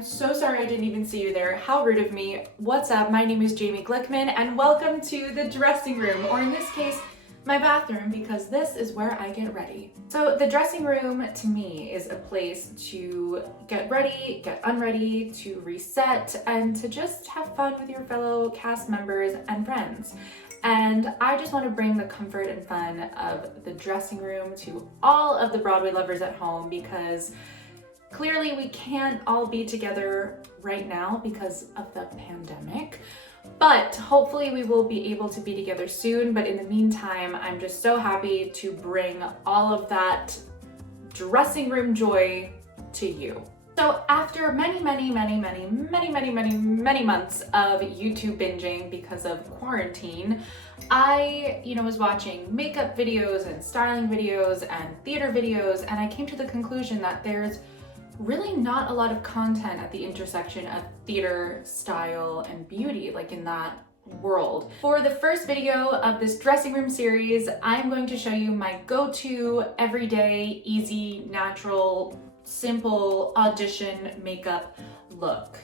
I'm so sorry I didn't even see you there. How rude of me. What's up? My name is Jamie Glickman and welcome to the dressing room, or in this case, my bathroom, because this is where I get ready. So the dressing room to me is a place to get ready, get unready, to reset, and to just have fun with your fellow cast members and friends. And I just want to bring the comfort and fun of the dressing room to all of the Broadway lovers at home, because clearly we can't all be together right now because of the pandemic. But hopefully we will be able to be together soon. But in the meantime, I'm just so happy to bring all of that dressing room joy to you. So after many months of YouTube binging because of quarantine, I was watching makeup videos and styling videos and theater videos, and I came to the conclusion that there's really not a lot of content at the intersection of theater, style, and beauty, like in that world. For the first video of this dressing room series, I'm going to show you my go-to, everyday, easy, natural, simple audition makeup look.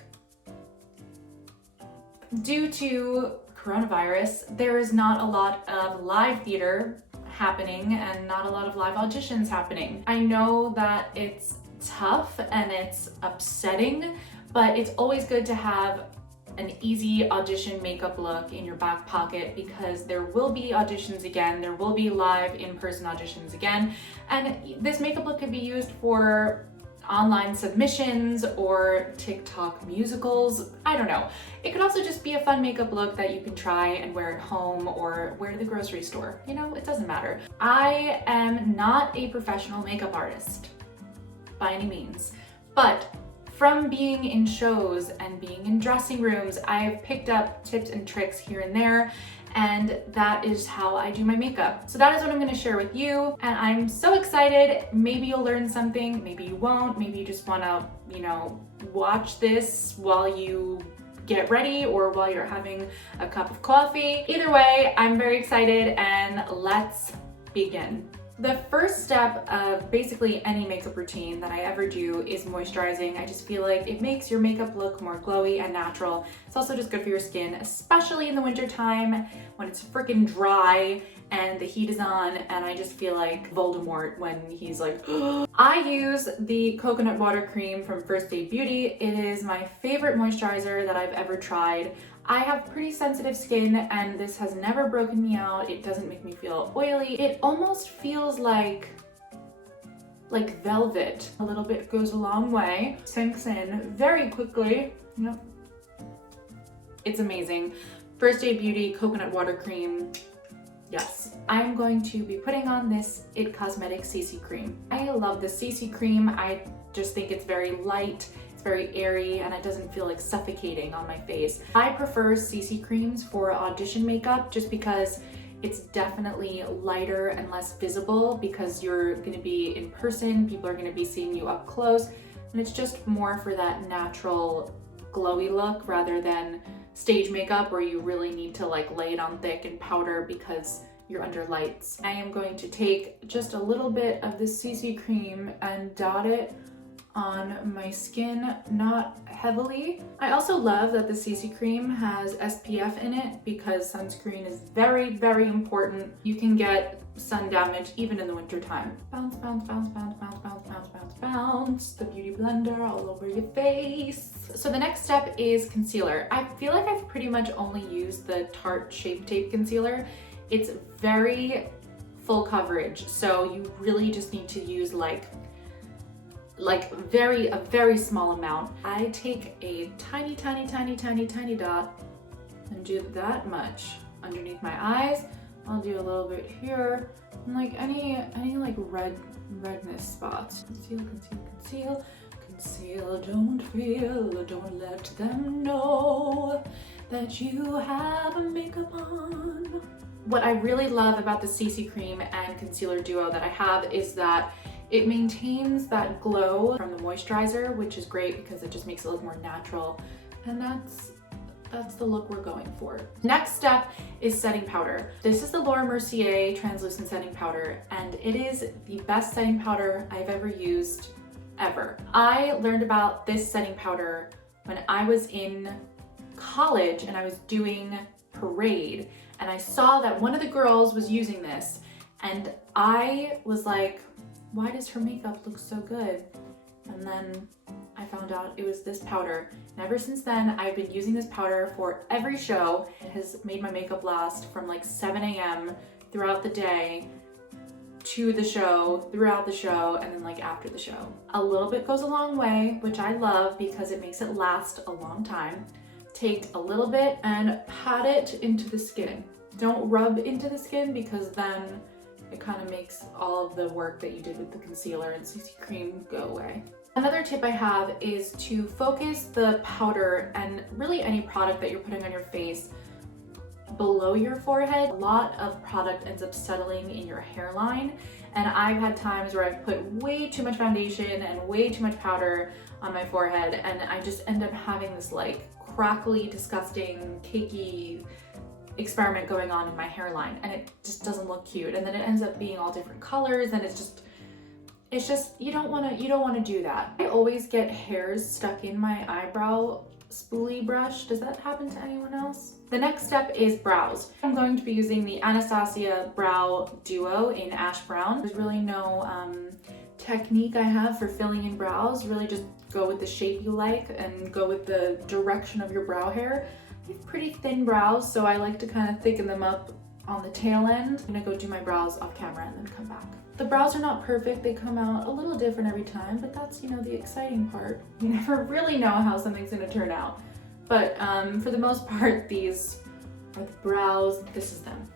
Due to coronavirus, there is not a lot of live theater happening and not a lot of live auditions happening. I know that it's tough and it's upsetting, but it's always good to have an easy audition makeup look in your back pocket, because there will be auditions again, there will be live in-person auditions again, and this makeup look could be used for online submissions or TikTok musicals. I don't know. It could also just be a fun makeup look that you can try and wear at home or wear to the grocery store. It doesn't matter. I am not a professional makeup artist by any means, but from being in shows and being in dressing rooms, I have picked up tips and tricks here and there, and that is how I do my makeup. So that is what I'm going to share with you, and I'm so excited. Maybe you'll learn something, maybe you won't, maybe you just want to, watch this while you get ready or while you're having a cup of coffee. Either way, I'm very excited, and let's begin. The first step of basically any makeup routine that I ever do is moisturizing. I just feel like it makes your makeup look more glowy and natural. It's also just good for your skin, especially in the winter time when it's freaking dry and the heat is on, and I just feel like Voldemort when he's like, I use the coconut water cream from First Aid Beauty. It is my favorite moisturizer that I've ever tried. I have pretty sensitive skin and this has never broken me out. It doesn't make me feel oily. It almost feels like velvet. A little bit goes a long way. Sinks in very quickly. It's amazing. First Aid Beauty Coconut Water Cream. Yes. I'm going to be putting on this IT Cosmetics CC cream. I love the CC cream. I just think it's very light. Very airy, and it doesn't feel like suffocating on my face. I prefer CC creams for audition makeup just because it's definitely lighter and less visible, because you're going to be in person, people are going to be seeing you up close, and it's just more for that natural glowy look rather than stage makeup where you really need to lay it on thick and powder because you're under lights. I am going to take just a little bit of this CC cream and dot it on my skin, not heavily. I also love that the CC cream has SPF in it because sunscreen is very, very important. You can get sun damage even in the winter time. Bounce, bounce, bounce, bounce, bounce, bounce, bounce, bounce, bounce. The beauty blender all over your face. So the next step is concealer. I feel like I've pretty much only used the Tarte Shape Tape concealer. It's very full coverage, so you really just need to use a very small amount. I take a tiny dot and do that much underneath my eyes. I'll do a little bit here, and any redness spots. Conceal, conceal, conceal, conceal. Don't feel, don't let them know that you have makeup on. What I really love about the CC cream and concealer duo that I have is that it maintains that glow from the moisturizer, which is great because it just makes it look more natural, and that's the look we're going for. Next step is setting powder. This is the Laura Mercier translucent setting powder, and it is the best setting powder I've ever used ever. I learned about this setting powder when I was in college and I was doing parade, and I saw that one of the girls was using this, and I was like, why does her makeup look so good? And then I found out it was this powder. And ever since then, I've been using this powder for every show. It has made my makeup last from like 7 a.m. throughout the day to the show, throughout the show, and then like after the show. A little bit goes a long way, which I love because it makes it last a long time. Take a little bit and pat it into the skin. Don't rub into the skin because then it kind of makes all of the work that you did with the concealer and CC cream go away. Another tip I have is to focus the powder and really any product that you're putting on your face below your forehead. A lot of product ends up settling in your hairline, and I've had times where I've put way too much foundation and way too much powder on my forehead, and I just end up having this like crackly, disgusting, cakey experiment going on in my hairline, and it just doesn't look cute. And then it ends up being all different colors, and it's just you don't want to do that. I always get hairs stuck in my eyebrow spoolie brush. Does that happen to anyone else? The next step is brows. I'm going to be using the Anastasia Brow Duo in Ash Brown. There's really no technique I have for filling in brows. Really just go with the shape you like and go with the direction of your brow hair. I have pretty thin brows, so I like to kind of thicken them up on the tail end. I'm gonna go do my brows off camera and then come back. The brows are not perfect. They come out a little different every time, but that's, you know, the exciting part. You never really know how something's gonna turn out. But for the most part, these are the brows. This is them.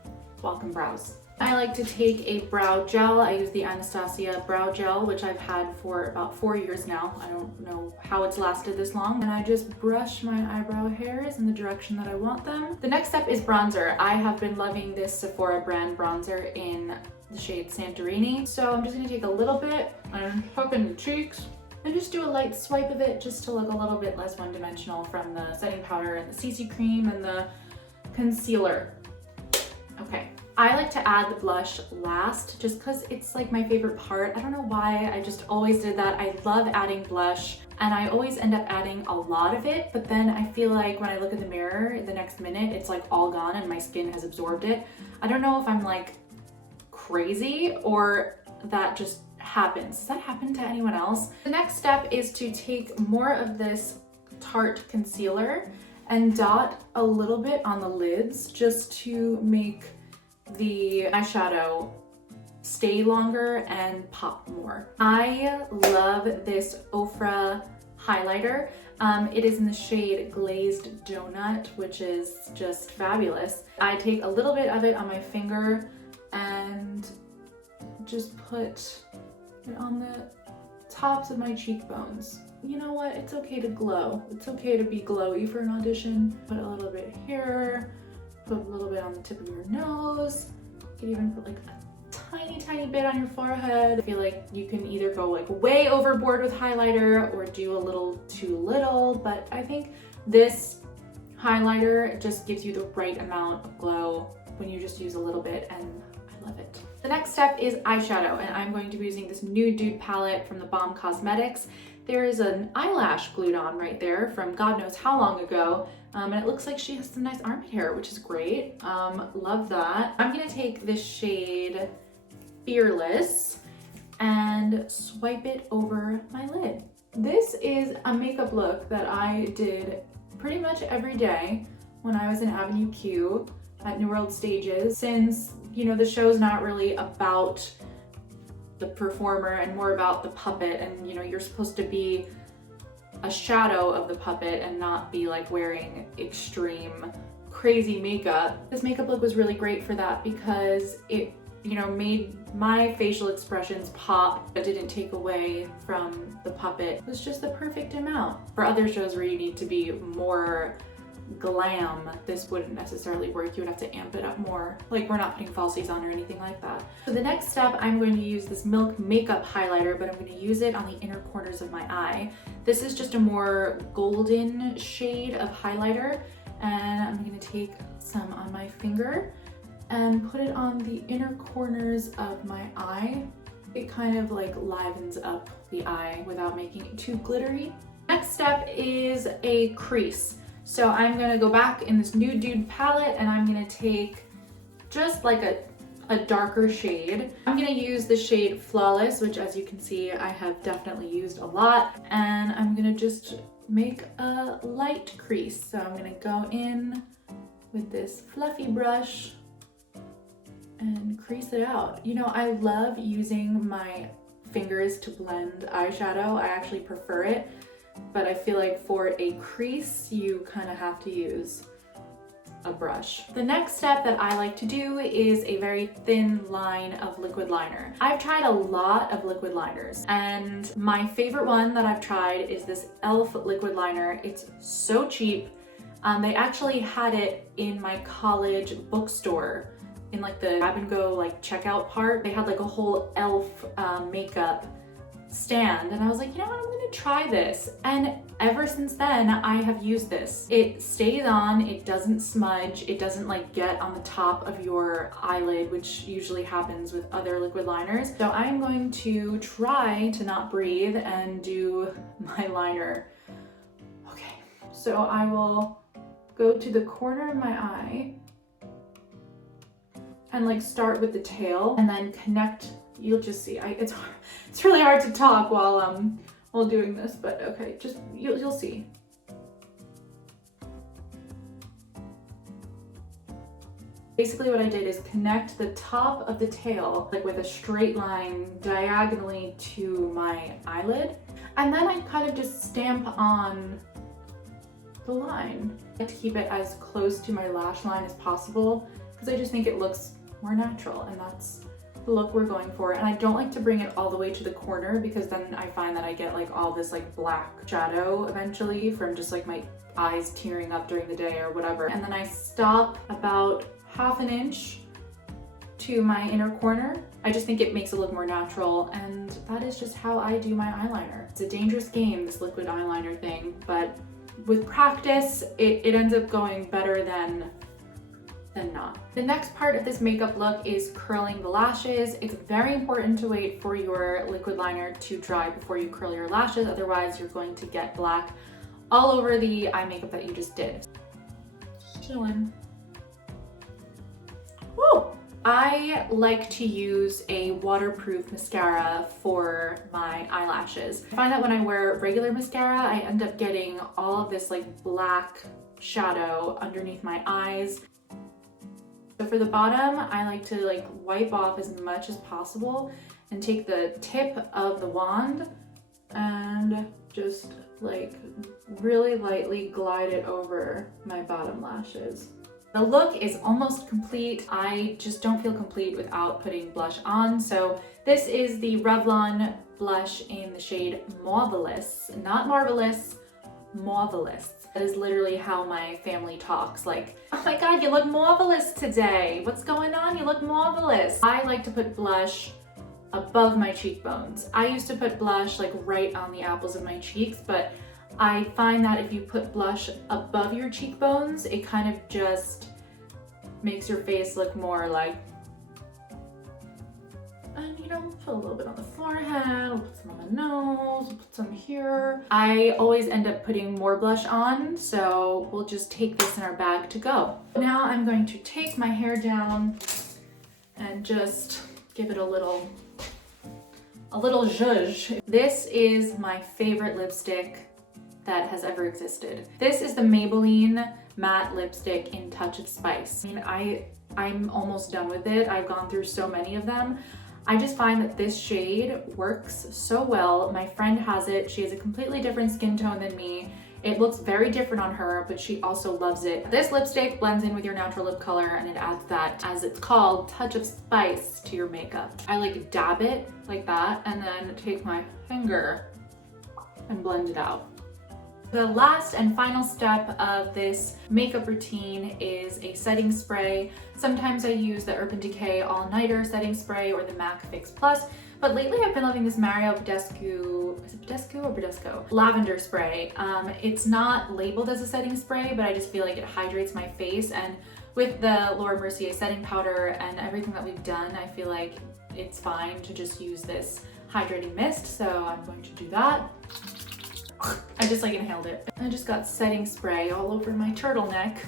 Welcome brows. I like to take a brow gel. I use the Anastasia brow gel, which I've had for about 4 years now. I don't know how it's lasted this long. And I just brush my eyebrow hairs in the direction that I want them. The next step is bronzer. I have been loving this Sephora brand bronzer in the shade Santorini. So I'm just gonna take a little bit and poke in the cheeks and just do a light swipe of it just to look a little bit less one-dimensional from the setting powder and the CC cream and the concealer. Okay. I like to add the blush last just because it's like my favorite part. I don't know why, I just always did that. I love adding blush and I always end up adding a lot of it, but then I feel like when I look in the mirror the next minute, it's like all gone and my skin has absorbed it. I don't know if I'm like crazy or that just happens. Does that happen to anyone else? The next step is to take more of this Tarte concealer and dot a little bit on the lids just to make the eyeshadow stay longer and pop more. I love this Ofra highlighter. It is in the shade Glazed Donut, which is just fabulous. I take a little bit of it on my finger and just put it on the tops of my cheekbones. You know what? It's okay to glow. It's okay to be glowy for an audition. Put a little bit here. Put a little bit on the tip of your nose. You can even put like a tiny bit on your forehead. I feel like you can either go like way overboard with highlighter or do a little too little, but I think this highlighter just gives you the right amount of glow when you just use a little bit, and I love it. The next step is eyeshadow, and I'm going to be using this Nude Dude palette from the Balm Cosmetics. There is an eyelash glued on right there from God knows how long ago. And it looks like she has some nice armpit hair, which is great. Love that. I'm gonna take this shade Fearless and swipe it over my lid. This is a makeup look that I did pretty much every day when I was in Avenue Q at New World Stages. Since, you know, the show's not really about the performer and more about the puppet, and you know, you're supposed to be a shadow of the puppet and not be like wearing extreme crazy makeup. This makeup look was really great for that because it, you know, made my facial expressions pop but didn't take away from the puppet. It was just the perfect amount. For other shows where you need to be more glam, this wouldn't necessarily work. You would have to amp it up more. Like, we're not putting falsies on or anything like that. So the next step, I'm going to use this Milk Makeup highlighter, but I'm going to use it on the inner corners of my eye. This is just a more golden shade of highlighter, and I'm going to take some on my finger and put it on the inner corners of my eye It kind of like livens up the eye without making it too glittery. Next step is a crease. So I'm gonna go back in this Nude Dude palette and I'm gonna take just like a darker shade. I'm gonna use the shade Flawless, which as you can see, I have definitely used a lot. And I'm gonna just make a light crease. So I'm gonna go in with this fluffy brush and crease it out. You know, I love using my fingers to blend eyeshadow. I actually prefer it, but I feel like for a crease, you kind of have to use a brush. The next step that I like to do is a very thin line of liquid liner. I've tried a lot of liquid liners, and my favorite one that I've tried is this e.l.f. liquid liner. It's so cheap. They actually had it in my college bookstore in like the grab and go like checkout part. They had like a whole e.l.f. Makeup stand, and I was like, you know what, I'm gonna try this. And ever since then, I have used this. It stays on, it doesn't smudge, it doesn't like get on the top of your eyelid, which usually happens with other liquid liners. So I'm going to try to not breathe and do my liner. Okay, so I will go to the corner of my eye and like start with the tail and then connect. You'll just see, it's really hard to talk while doing this, but okay, just you'll see. Basically what I did is connect the top of the tail like with a straight line diagonally to my eyelid, and then I kind of just stamp on the line. I like to keep it as close to my lash line as possible because I just think it looks more natural, and that's the look we're going for. And I don't like to bring it all the way to the corner because then I find that I get like all this like black shadow eventually from just like my eyes tearing up during the day or whatever. And then I stop about half an inch to my inner corner. I just think it makes it look more natural, and that is just how I do my eyeliner. It's a dangerous game, this liquid eyeliner thing, but with practice, it ends up going better than not. The next part of this makeup look is curling the lashes. It's very important to wait for your liquid liner to dry before you curl your lashes, otherwise you're going to get black all over the eye makeup that you just did. Chillin'. Woo! I like to use a waterproof mascara for my eyelashes. I find that when I wear regular mascara, I end up getting all of this like black shadow underneath my eyes. So for the bottom, I like to like wipe off as much as possible and take the tip of the wand and just like really lightly glide it over my bottom lashes. The look is almost complete. I just don't feel complete without putting blush on. So this is the Revlon blush in the shade Marvelous, not Marvelous, Marvelous. That is literally how my family talks, like, oh my god, you look marvelous today. What's going on? You look marvelous. I like to put blush above my cheekbones. I used to put blush like right on the apples of my cheeks, but I find that if you put blush above your cheekbones, it kind of just makes your face look more like, and you know, put a little bit on the forehead, we'll put some on the nose, we'll put some here. I always end up putting more blush on, so we'll just take this in our bag to go. Now I'm going to take my hair down and just give it a little zhuzh. This is my favorite lipstick that has ever existed. This is the Maybelline matte lipstick in Touch of Spice. I mean, I'm almost done with it. I've gone through so many of them. I just find that this shade works so well. My friend has it. She has a completely different skin tone than me. It looks very different on her, but she also loves it. This lipstick blends in with your natural lip color and it adds that, as it's called, touch of spice to your makeup. I like dab it like that and then take my finger and blend it out. The last and final step of this makeup routine is a setting spray. Sometimes I use the Urban Decay All Nighter setting spray or the MAC Fix Plus, but lately I've been loving this Mario Badescu, is it Badescu or Badescu? Lavender spray. It's not labeled as a setting spray, but I just feel like it hydrates my face, and with the Laura Mercier setting powder and everything that we've done, I feel like it's fine to just use this hydrating mist, so I'm going to do that. I just like inhaled it. I just got setting spray all over my turtleneck.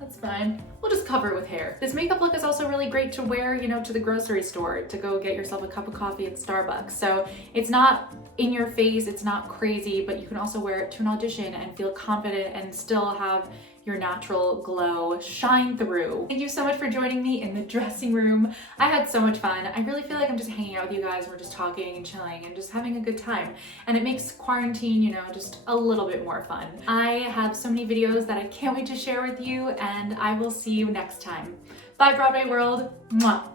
That's fine. We'll just cover it with hair. This makeup look is also really great to wear, you know, to the grocery store, to go get yourself a cup of coffee at Starbucks. So it's not in your face, it's not crazy, but you can also wear it to an audition and feel confident and still have your natural glow shine through. Thank you so much for joining me in the dressing room. I had so much fun. I really feel like I'm just hanging out with you guys. We're just talking and chilling and just having a good time. And it makes quarantine, you know, just a little bit more fun. I have so many videos that I can't wait to share with you, and I will see you next time. Bye, Broadway world. Mwah.